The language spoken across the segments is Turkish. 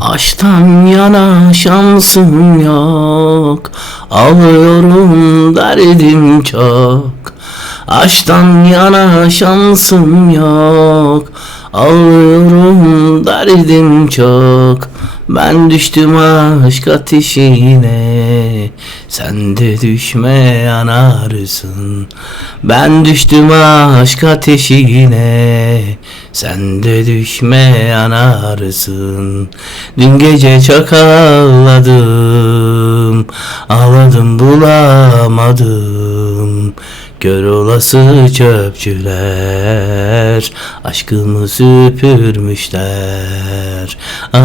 Aşktan yana şansım yok Ağlıyorum derdim çok. Aşktan yana şansım yok Ağlıyorum derdim çok Ben düştüm aşk ateşine Sen de düşme yanarsın Ben düştüm aşk ateşine Sen de düşme yanarsın Dün gece çok ağladım Ağladım bulamadım Gör olası çöpçüler Aşkımı süpürmüşler. Ah,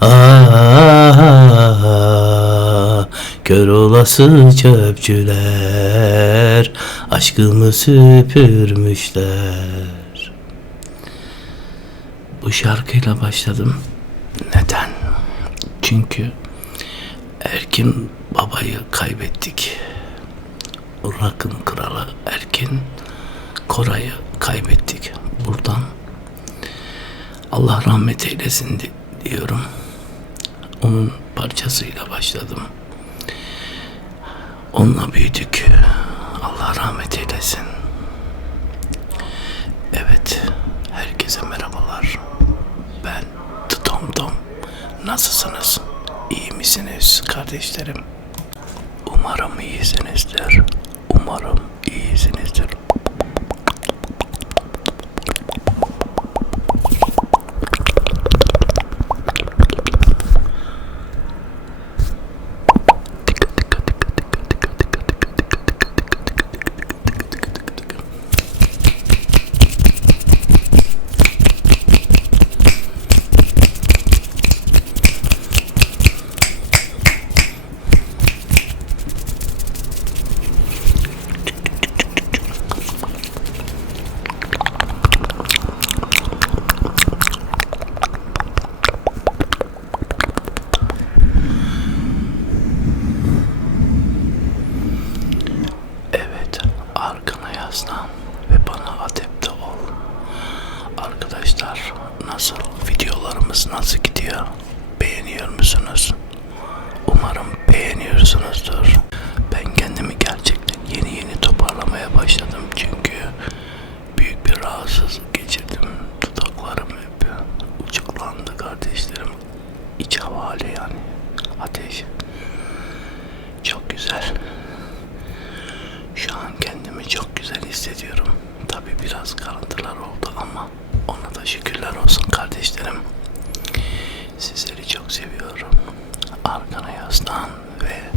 ah, ah, Kör olası çöpçüler Aşkımı süpürmüşler. Bu şarkıyla başladım. Neden? Çünkü Erkin babayı kaybettik. Rock'ın kralı Erkin Koray'ı kaybettik. Buradan Allah rahmet eylesin di- diyorum. Onun parçasıyla başladım. Onunla büyüdük. Allah rahmet eylesin. Evet, herkese merhabalar. Ben The Tom Tom. Nasılsınız? İyi misiniz kardeşlerim? Umarım iyisinizdir. Umarım iyisinizdir. Videolarımız nasıl gidiyor? Beğeniyor musunuz? Umarım beğeniyorsunuzdur. Ben kendimi gerçekten yeni yeni toparlamaya başladım çünkü büyük bir rahatsızlık geçirdim. Dudaklarım hep uçuklandı kardeşlerim. İç hava hali yani. Ateş. Çok güzel. Şu an kendimi çok güzel hissediyorum. Tabi biraz karıntılar oldu ama ona da şükürler olsun kardeşlerim. Sizleri çok seviyorum. Arkana yaslan ve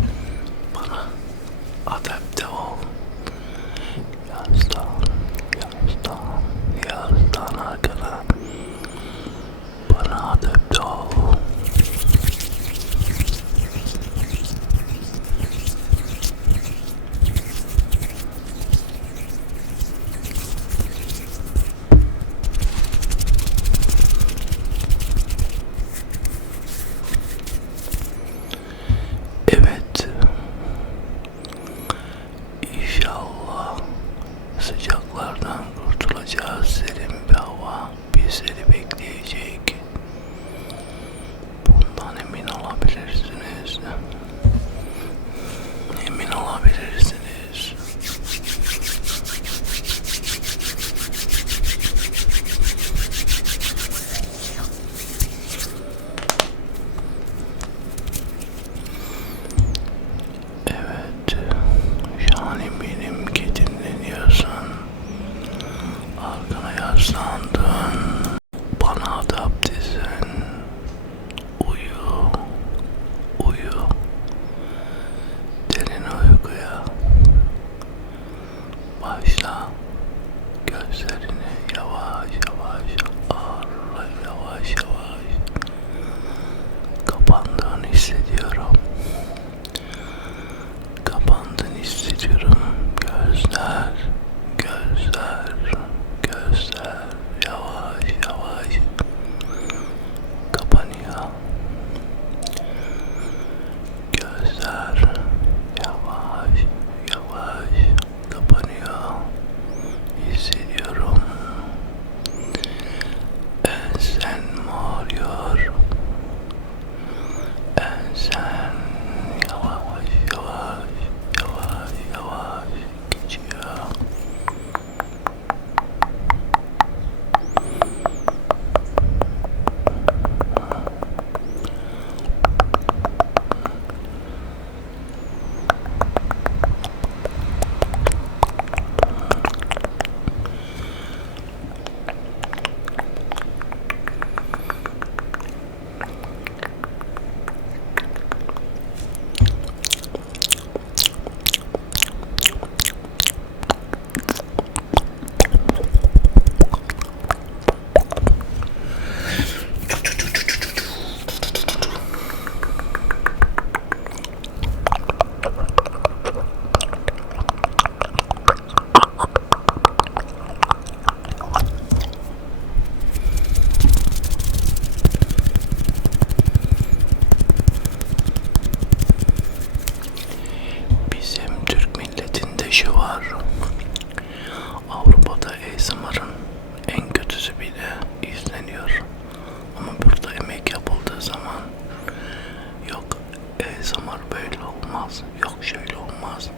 olmaz, yok şöyle olmaz.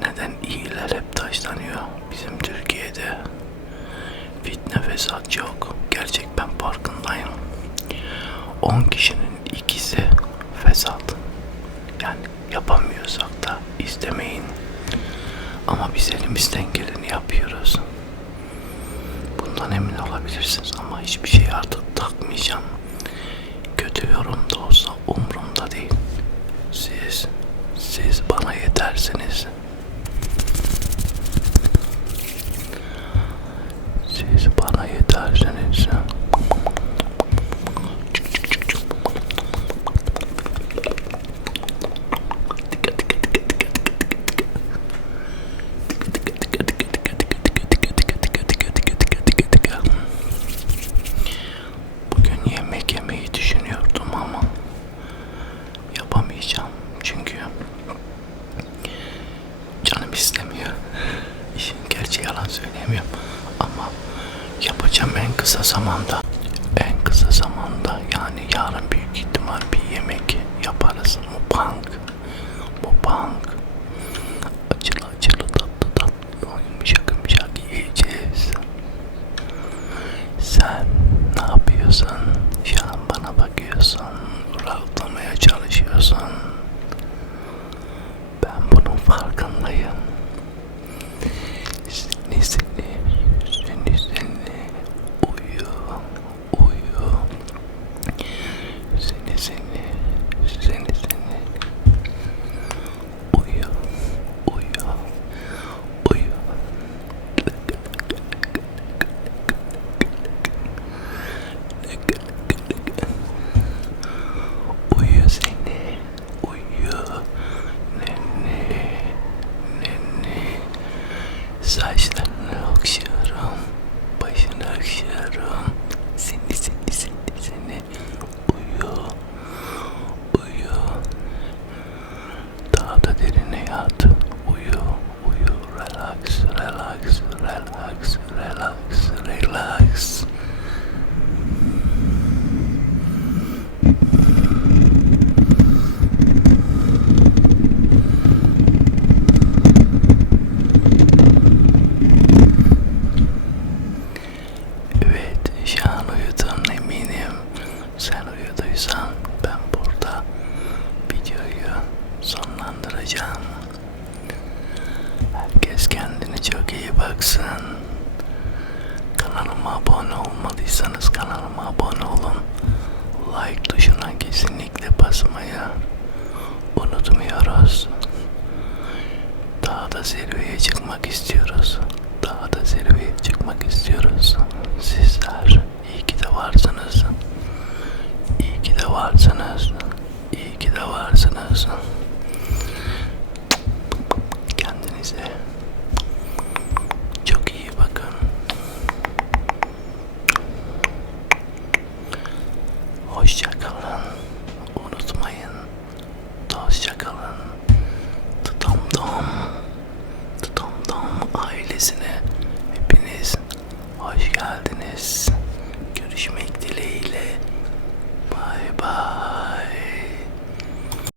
Neden iyiler hep taşlanıyor bizim Türkiye'de? Fitne fesat yok. Gerçek ben farkındayım. 10 kişinin ikisi fesat. Yani yapamıyorsak da istemeyin. Ama biz elimizden geleni yapıyoruz. Bundan emin olabilirsiniz ama hiçbir şey artık takmayacağım. Kötü yorum da olsa umurumda değil. Siz, siz bana yetersiniz. Siz bana yetersiniz. Farkındayım. Seni çok iyi baksın. Kanalıma abone olmadıysanız kanalıma abone olun. Like tuşuna kesinlikle basmayı unutmuyoruz. Daha da zirveye çıkmak istiyoruz. Daha da zirveye çıkmak istiyoruz. Hoşçakal.